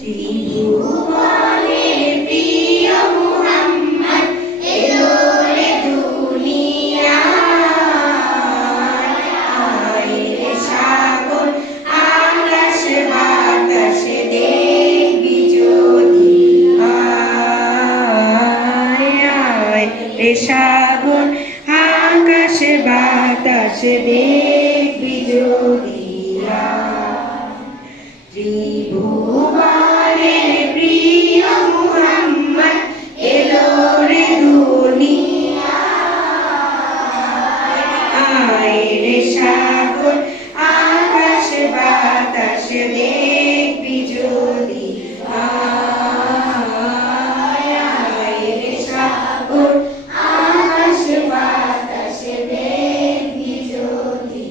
ত্রিভুবনের প্রিয় মুহাম্মদ এলো রে দুনিয়ায়, আয় রে সাগর আকাশ বাতাস দেখবি যদি, আয় রে সাগর আকাশ বাতাস দেখবি যদি। ত্রিভুবনের প্রিয় মুহাম্মদ এলো রে দুনিয়ায়, আয় রে সাগর আকাশ বাতাস দেখবি যদি, আয় রে সাগর আকাশ বাতাস দেখবি যদি।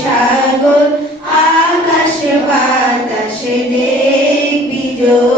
সাগর আকাশ বাতাস দেখবি যদি।